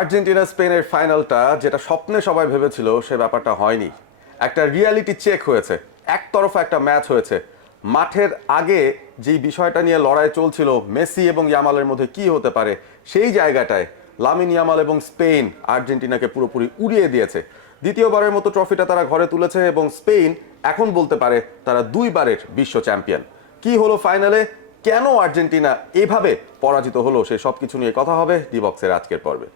Argentina স্পেনের ফাইনালটা যেটা স্বপ্নে সবাই ভেবেছিল সে ব্যাপারটা হয়নি। একটা রিয়ালিটি চেক হয়েছে, একতরফা একটা ম্যাচ হয়েছে। মাঠের আগে যেই বিষয়টা নিয়ে লড়াই চলছিল মেসি এবং ইয়ামালের মধ্যে কি হতে পারে, সেই জায়গাটায় লামিন ইয়ামাল এবং স্পেন আর্জেন্টিনাকে পুরোপুরি উড়িয়ে দিয়েছে। দ্বিতীয়বারের মতো ট্রফিটা তারা ঘরে তুলেছে এবং স্পেন এখন বলতে পারে তারা দুইবারের বিশ্ব চ্যাম্পিয়ন। কি হলো ফাইনালে, কেন আর্জেন্টিনা এভাবে পরাজিত হলো, সেই সব কিছু নিয়ে কথা হবে ডি বক্সের আজকের পর্বে।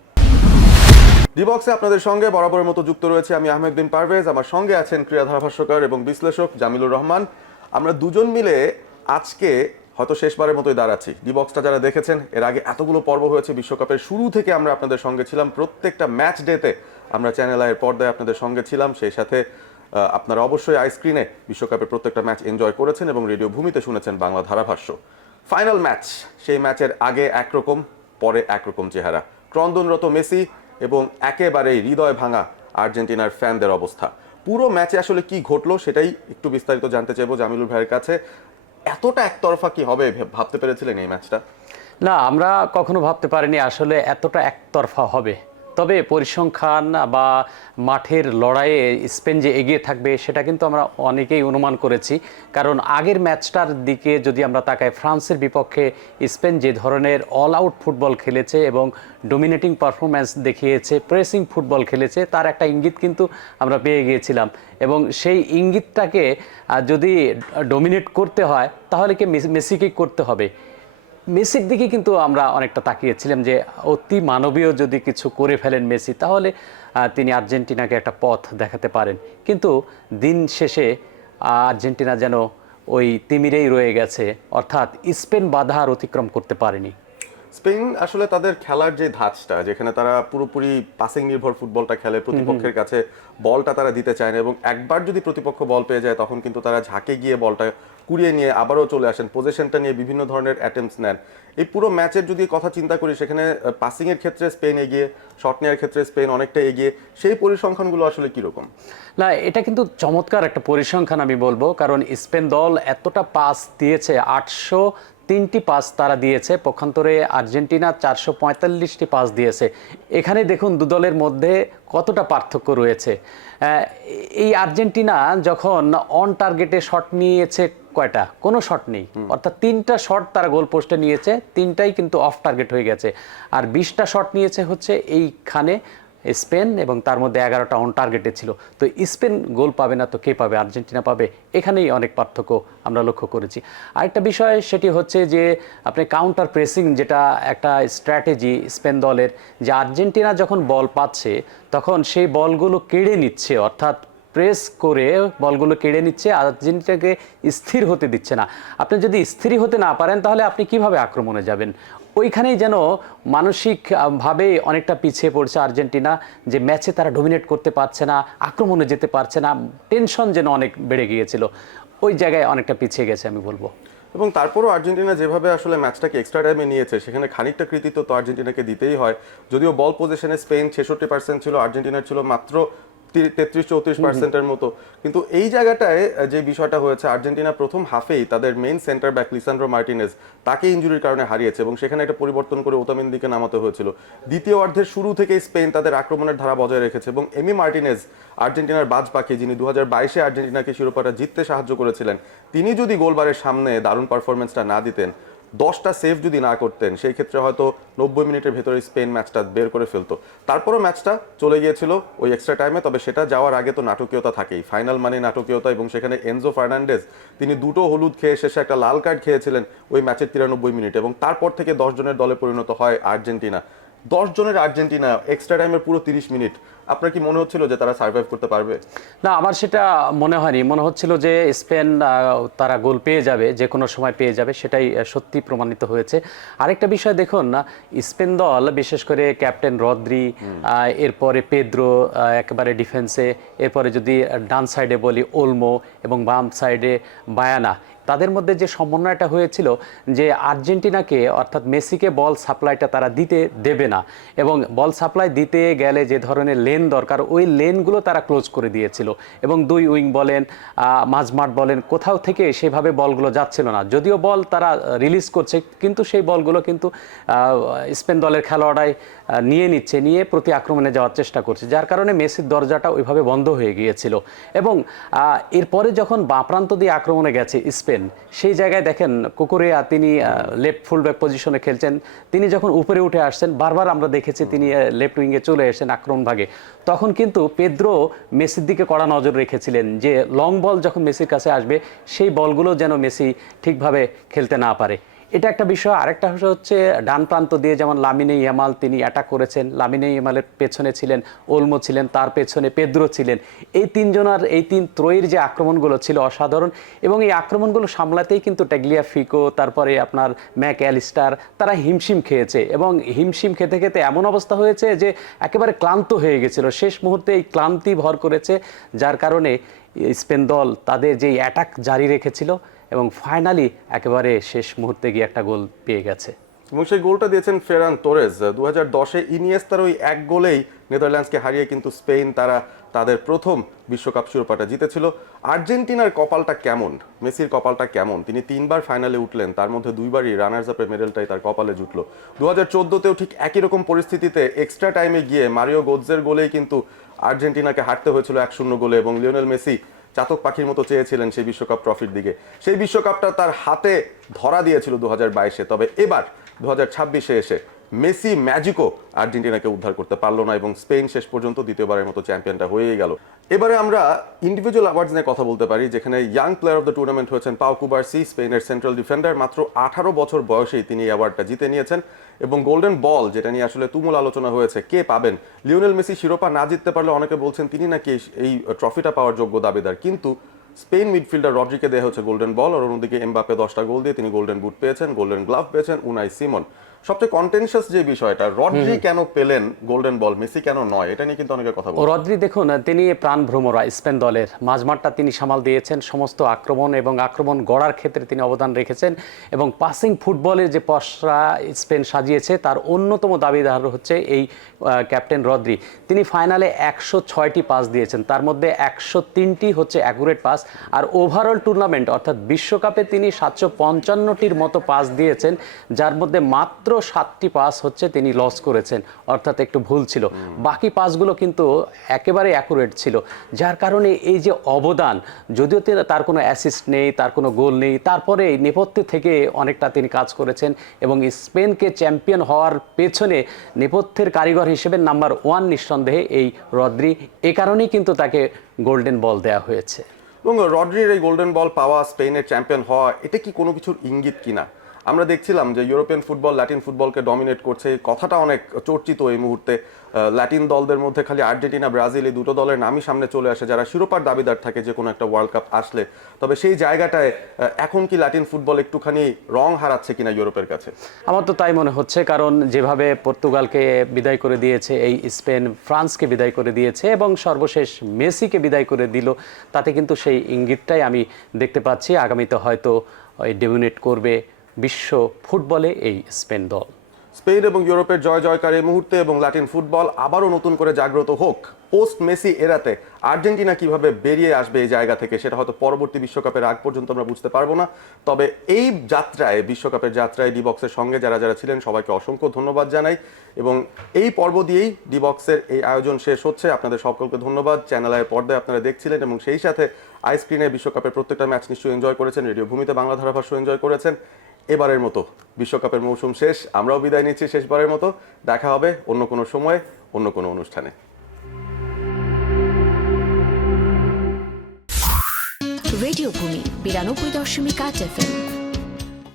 ডি বক্সে আপনাদের সঙ্গে বরাবরের মতো যুক্ত রয়েছে আমি আহমেদ বিন পারভেজ। আমার সঙ্গে আছেন ক্রীড়া ধারাভাষ্যকার এবং বিশ্লেষক জামিলুর রহমান। আমরা দুজন মিলে আজকে হয়তো শেষবারের মতোই দাঁড়াচ্ছি। ডি বক্সটা যারা দেখেছেন, এর আগে এতগুলো পর্ব হয়েছে, বিশ্বকাপের শুরু থেকে আমরা আপনাদের সঙ্গে ছিলাম। প্রত্যেকটা ম্যাচ ডেতে আমরা চ্যানেল আইয়ের পর্দায় আপনাদের সঙ্গে ছিলাম। সেই সাথে আপনারা অবশ্যই আইস্ক্রিনে বিশ্বকাপের প্রত্যেকটা ম্যাচ এনজয় করেছেন এবং রেডিও ভূমিতে শুনেছেন বাংলা ধারাভাষ্য। ফাইনাল ম্যাচ, সেই ম্যাচের আগে একরকম, পরে একরকম চেহারা, ক্রন্দনরত মেসি এবং একেবারেই হৃদয় ভাঙা আর্জেন্টিনার ফ্যানদের অবস্থা। পুরো ম্যাচে আসলে কি ঘটলো সেটাই একটু বিস্তারিত জানতে চাইবো জামিলুর ভাইয়ের কাছে। এতটা একতরফা কি হবে ভাবতে পেরেছিলেন এই ম্যাচটা? না, আমরা কখনো ভাবতে পারিনি আসলে এতটা একতরফা হবে। তবে পরিসংখ্যান বা মাঠের লড়াইয়ে স্পেন যে এগিয়ে থাকবে সেটা কিন্তু আমরা অনেকেই অনুমান করেছি। কারণ আগের ম্যাচটার দিকে যদি আমরা তাকাই, ফ্রান্সের বিপক্ষে স্পেন যে ধরনের অল আউট ফুটবল খেলেছে এবং ডোমিনেটিং পারফরম্যান্স দেখিয়েছে, প্রেসিং ফুটবল খেলেছে, তার একটা ইঙ্গিত কিন্তু আমরা পেয়ে গিয়েছিলাম। এবং সেই ইঙ্গিতটাকে যদি ডোমিনেট করতে হয় তাহলে কি মেসিকেই করতে হবে। মেসির দিকে কিন্তু আমরা অনেকটা তাকিয়েছিলাম যে অতি মানবীয় যদি কিছু করে ফেলেন মেসি, তাহলে তিনি আর্জেন্টিনাকে একটা পথ দেখাতে পারেন। কিন্তু দিন শেষে আর্জেন্টিনা যেন ওই তিমিরেই রয়ে গেছে, অর্থাৎ স্পেন বাধা আর অতিক্রম করতে পারেনি। স্পেন আসলে তাদের খেলার যে ধাঁচটা, যেখানে তারা পুরোপুরি পাসিং নির্ভর ফুটবলটা খেলে, প্রতিপক্ষের কাছে বলটা তারা দিতে চায় না এবং একবার যদি প্রতিপক্ষ বল পেয়ে যায় তখন কিন্তু তারা ঝাঁকে গিয়ে বলটা কুড়িয়ে নিয়ে আবারও চলে আসেন, পজিশনটা নিয়ে বিভিন্ন ধরনের অ্যাটেম্পটস নেন। এই পুরো ম্যাচের যদি কথা চিন্তা করি, সেখানে পাসিংয়ের ক্ষেত্রে স্পেন এগিয়ে, শট নেওয়ার ক্ষেত্রে স্পেন অনেকটা এগিয়ে। সেই পরিসংখ্যানগুলো আসলে কীরকম? না, এটা কিন্তু চমৎকার একটা পরিসংখ্যান আমি বলবো, কারণ স্পেন দল এতটা পাস দিয়েছে, 803টি পাস তারা দিয়েছে, পক্ষান্তরে আর্জেন্টিনা 445টি পাস দিয়েছে। এখানে দেখুন দু দলের মধ্যে কতটা পার্থক্য রয়েছে। এই আর্জেন্টিনা যখন অন টার্গেটে শট নিয়েছে কয়টা? কোনো শট নেই, অর্থাৎ 3টা শট তারা গোল পোস্টে নিয়েছে, 3টাই কিন্তু অফ টার্গেট হয়ে গেছে। আর 20টা শট নিয়েছে হচ্ছে এইখানে স্পেন, এবং তার মধ্যে 11টা অন টার্গেটে ছিল। তো স্পেন গোল পাবে না তো কে পাবে? আর্জেন্টিনা পাবে। এখানেই অনেক পার্থক্য আমরা লক্ষ্য করেছি। আরেকটা বিষয় সেটি হচ্ছে যে আপনি কাউন্টার প্রেসিং, যেটা একটা স্ট্র্যাটেজি স্পেন দলের, যে আর্জেন্টিনা যখন বল পাচ্ছে তখন সেই বলগুলো কেড়ে নিচ্ছে, অর্থাৎ প্রেস করে বলগুলো কেড়ে নিচ্ছে, আর্জেন্টিনাকে স্থির হতে দিচ্ছে না। আপনি যদি স্থির হতে না পারেন তাহলে আপনি কিভাবে আক্রমণে যাবেন? ওইখানেই যেন মানসিকভাবে অনেকটা পিছিয়ে পড়ছে আর্জেন্টিনা, যে ম্যাচে তারা ডোমিনেট করতে পারছে না, আক্রমণে যেতে পারছে না, টেনশন যেন অনেক বেড়ে গিয়েছিল। ওই জায়গায় অনেকটা পিছিয়ে গেছে আমি বলবো। এবং তারপরও আর্জেন্টিনা যেভাবে আসলে ম্যাচটাকে এক্সট্রা টাইমে নিয়েছে, সেখানে খানিকটা কৃতিত্ব তো আর্জেন্টিনাকে দিতেই হয়। যদিও বল পজিশনে স্পেন 66% ছিল, আর্জেন্টিনার ছিল মাত্র 33-34%-এর মতো। কিন্তু এই জায়গাটায় যে বিষয়টা হয়েছে, আর্জেন্টিনা প্রথম হাফেই তাদের main centre back Lisandro Martinez তাকে ইনজুরির কারণে হারিয়েছে এবং সেখানে একটা পরিবর্তন করে ওতামেন্দিকে নামাতে হয়েছিল। দ্বিতীয় অর্ধের শুরু থেকেই স্পেন তাদের আক্রমণের ধারা বজায় রেখেছে এবং এমি মার্টিনেজ, আর্জেন্টিনার বাজ পাখি, যিনি 2022-এ আর্জেন্টিনাকে শিরোপাটা জিততে সাহায্য করেছিলেন, তিনি যদি গোলবারের সামনে দারুণ পারফরমেন্সটা না দিতেন, 10টা সেভ যদি না করতেন, সেই ক্ষেত্রে হয়তো 90 মিনিটের ভেতরে স্পেন ম্যাচটা বের করে ফেলতো। তারপরও ম্যাচটা চলে গিয়েছিল ওই এক্সট্রা টাইমে। তবে সেটা যাওয়ার আগে তো নাটকীয়তা থাকেই, ফাইনাল মানে নাটকীয়তা, এবং সেখানে এনজো ফার্নান্ডেজ তিনি 2টো হলুদ খেয়ে শেষে একটা লাল কার্ড খেয়েছিলেন ওই ম্যাচের 93 মিনিট, এবং তারপর থেকে 10 জনের দলে পরিণত হয় আর্জেন্টিনা। 10 জনের আর্জেন্টিনা এক্সট্রা টাইমের পুরো 30 মিনিট, আপনার কি মনে হচ্ছিল যে তারা সার্ভাইভ করতে পারবে? না, আমার সেটা মনে হয়নি। মনে হচ্ছিল যে স্পেন তারা গোল পেয়ে যাবে, যে কোনো সময় পেয়ে যাবে, সেটাই সত্যি প্রমাণিত হয়েছে। আরেকটা বিষয় দেখুন না, স্পেন দল বিশেষ করে ক্যাপ্টেন রদ্রি, এরপরে পেদ্রো একেবারে ডিফেন্সে, এরপরে যদি ডান সাইডে বলি ওলমো এবং বাম সাইডে বায়ানা, তাদের মধ্যে যে সমন্বয়টা হয়েছিল যে আর্জেন্টিনাকে অর্থাৎ মেসিকে বল সাপ্লাইটা তারা দিতে দেবে না, এবং বল সাপ্লাই দিতে গেলে যে ধরনের লেন দরকার ওই লেনগুলো তারা ক্লোজ করে দিয়েছিল, এবং দুই উইং বলেন মাঝমাঠ বলেন কোথাও থেকে সেভাবে বলগুলো যাচ্ছিল না। যদিও বল তারা রিলিজ করছে কিন্তু সেই বলগুলো কিন্তু স্পেন দলের খেলোয়াড়াই নিয়ে নিয়ে প্রতি আক্রমণে যাওয়ার চেষ্টা করছে, যার কারণে মেসির দরজাটা ওইভাবে বন্ধ হয়ে গিয়েছিল। এবং এরপরে যখন বাঁ প্রান্ত দিয়ে আক্রমণে গেছে স্পেন, সেই জায়গায় দেখেন কুকুরেয়া তিনি লেফট ফুলব্যাক পজিশনে খেলছেন, তিনি যখন উপরে উঠে আসছেন বারবার আমরা দেখেছি তিনি লেফট উইংয়ে চলে এসেছেন আক্রমণ ভাগে, তখন কিন্তু পেদ্রো মেসির দিকে কড়া নজর রেখেছিলেন যে লং বল যখন মেসির কাছে আসবে সেই বলগুলো যেন মেসি ঠিকভাবে খেলতে না পারে। এটা একটা বিষয়। আরেকটা বিষয় হচ্ছে ডান প্রান্ত দিয়ে যেমন লামিনে ইয়ামাল তিনি অ্যাটাক করেছেন, লামিনে ইয়ামালের পেছনে ছিলেন ওলমো, ছিলেন তার পেছনে পেদ্রো ছিলেন, এই তিনজনের এই তিন ত্রয়ীর যে আক্রমণগুলো ছিল অসাধারণ, এবং এই আক্রমণগুলো সামলাতেই কিন্তু ট্যাগলিয়াফিকো তারপরে আপনার ম্যাক অ্যালিস্টার তারা হিমশিম খেয়েছে, এবং হিমশিম খেতে খেতে এমন অবস্থা হয়েছে যে একেবারে ক্লান্ত হয়ে গেছিল, শেষ মুহূর্তে এই ক্লান্তি ভর করেছে, যার কারণে স্পেন দল তাদের যেই অ্যাটাক জারি রেখেছিল এবং ফাইনালি একেবারে শেষ মুহূর্তে গিয়ে একটা গোল পেয়ে গেছে। এবং সেই গোলটা দিয়েছেন ফেরান তোরেজ। 2010-এ ইনিয়েস্তার ওই এক গোলেই নেদারল্যান্ডসকে হারিয়ে কিন্তু স্পেন তারা তাদের প্রথম বিশ্বকাপ শিরোপাটা জিতেছিল। আর্জেন্টিনার কপালটা কেমন, মেসির কপালটা কেমন, তিনি 3বার ফাইনালে উঠলেন, তার মধ্যে 2বারই রানার্স আপের মেডেলটাই তার কপালে জুটলো। 2014-তেও ঠিক একই রকম পরিস্থিতিতে এক্সট্রা টাইমে গিয়ে মারিও গোৎজের গোলেই কিন্তু আর্জেন্টিনাকে হারতে হয়েছিল 1-0 গোলে, এবং লিওনেল মেসি চাতক পাখির মতো চেয়েছিলেন সেই বিশ্বকাপ ট্রফির দিকে। সেই বিশ্বকাপটা তার হাতে ধরা দিয়েছিল 2022-এ। তবে এবার 2026-এ এসে মেসি ম্যাজিকও আর্জেন্টিনাকে উদ্ধার করতে পারলো না, এবং স্পেন শেষ পর্যন্ত দ্বিতীয়বারের মতো চ্যাম্পিয়নটা হয়েই গেল। এবারে আমরা ইন্ডিভিজুয়াল অ্যাওয়ার্ডস নিয়ে কথা বলতে পারি, যেখানে young player of the tournament হয়েছেন পাও কুবার্সি, স্পেনের সেন্ট্রাল ডিফেন্ডার। মাত্র 18 বছর বয়সেই তিনি এই অ্যাওয়ার্ডটা জিতে নিয়েছেন। এবং গোল্ডেন বল, যেটা নিয়ে আসলে তুমুল আলোচনা হয়েছে, কে পাবেন? লিওনেল মেসি শিরোপা না জিততে পারলে অনেকে বলছেন তিনি নাকি এই ট্রফিটা পাওয়ার যোগ্য দাবিদার, কিন্তু স্পেন মিডফিল্ডার রড্রিকে দেওয়া হচ্ছে গোল্ডেন বল, আর অন্যদিকে এমবাপে 10টা গোল দিয়ে তিনি গোল্ডেন বুট পেয়েছেন, গোল্ডেন গ্লাভ পেয়েছেন উনাই সিমন। সবচেয়ে কন্টেনশাস যে বিষয়টা, রড্রি কেন পেলেন গোল্ডেন বল, মেসি কেন নয়, এটা নিয়ে কিন্তু অনেকে কথা বলছে। রড্রি দেখুন তিনি প্রাণ ভ্রমরা স্পেন দলের মাঝমাঠটা তিনি সামাল দিয়েছেন, সমস্ত আক্রমণ এবং আক্রমণ গড়ার ক্ষেত্রে তিনি অবদান রেখেছেন, এবং পাসিং ফুটবলের যে পসরা স্পেন সাজিয়েছে তার অন্যতম দাবিদার হচ্ছে এই ক্যাপ্টেন রড্রি। তিনি ফাইনালে 106টি পাস দিয়েছেন, তার মধ্যে 103টি হচ্ছে অ্যাকুরেট পাস, আর ওভারঅল টুর্নামেন্ট অর্থাৎ বিশ্বকাপে তিনি 755টির মতো পাস দিয়েছেন, যার মধ্যে মাত্র 7টি পাস হচ্ছে তিনি লস করেছেন, অর্থাৎ একটু ভুল ছিল, বাকি পাসগুলো কিন্তু একেবারে অ্যাকুরেট ছিল, যার কারণে এই যে অবদান, যদিও তার কোনো অ্যাসিস্ট নেই, তার কোনো গোল নেই, তারপরে নেপথ্যে থেকে অনেকটা তিনি কাজ করেছেন, এবং স্পেনকে চ্যাম্পিয়ন হওয়ার পেছনে নেপথ্যের কারিগর হিসেবে নাম্বার 1 নিঃসন্দেহে এই রড্রি, এ কারণেই কিন্তু তাকে গোল্ডেন বল দেওয়া হয়েছে। এবং রড্রির এই গোল্ডেন বল পাওয়া, স্পেনের চ্যাম্পিয়ন হওয়া, এটা কি কোনো কিছুর ইঙ্গিত কিনা? আমরা দেখছিলাম যে ইউরোপিয়ান ফুটবল ল্যাটিন ফুটবলকে ডমিনেট করছে, কথাটা অনেক চর্চিত এই মুহূর্তে। ল্যাটিন দলদের মধ্যে খালি আর্জেন্টিনা ব্রাজিল এই দুটো দলের নামই সামনে চলে আসে যারা শিরোপার দাবিদার থাকে যে কোনো একটা ওয়ার্ল্ড কাপ আসলে। তবে সেই জায়গাটায় এখন কি ল্যাটিন ফুটবল একটুখানি রং হারাচ্ছে কিনা ইউরোপের কাছে? আমার তো তাই মনে হচ্ছে, কারণ যেভাবে পর্তুগালকে বিদায় করে দিয়েছে এই স্পেন, ফ্রান্সকে বিদায় করে দিয়েছে এবং সর্বশেষ মেসিকে বিদায় করে দিল, তাতে কিন্তু সেই ইঙ্গিতটাই আমি দেখতে পাচ্ছি আগামীতে হয়তো ডমিনেট করবে বিশ্ব ফুটবলে এই স্পেন দল। স্পেন এবং ইউরোপের জয় জয়কার এই মুহূর্তে, এবং ল্যাটিন ফুটবল আবারও নতুন করে জাগ্রত হোক। পোস্ট মেসি এরাতে আর্জেন্টিনা কিভাবে বেরিয়ে আসবে এই জায়গা থেকে সেটা হয়তো পরবর্তী বিশ্বকাপের আগ পর্যন্ত আমরা বুঝতে পারবো না। তবে এই যাত্রায়, বিশ্বকাপের যাত্রায় ডিবক্সের সঙ্গে যারা যারা ছিলেন সবাইকে অসংখ্য ধন্যবাদ জানাই, এবং এই পর্ব দিয়েই ডিবক্সের এই আয়োজন শেষ হচ্ছে। আপনাদের সকলকে ধন্যবাদ। চ্যানেল আইয়ের পর্দায় আপনারা দেখছিলেন, এবং সেই সাথে আইস্ক্রিনে বিশ্বকাপের প্রত্যেকটা ম্যাচ নিশ্চয়ই এনজয় করেছেন, রেডিও ভূমিতে বাংলা ধারাভাষ্য এনজয় করেছেন। এবারের মতো বিশ্বকাপের মৌসুম শেষ, আমরাও বিদায় নিচ্ছি শেষবারের মতো। দেখা হবে অন্য কোনো সময়ে, অন্য কোনো অনুষ্ঠানে। রেডিও ভূমি 92.8 FM।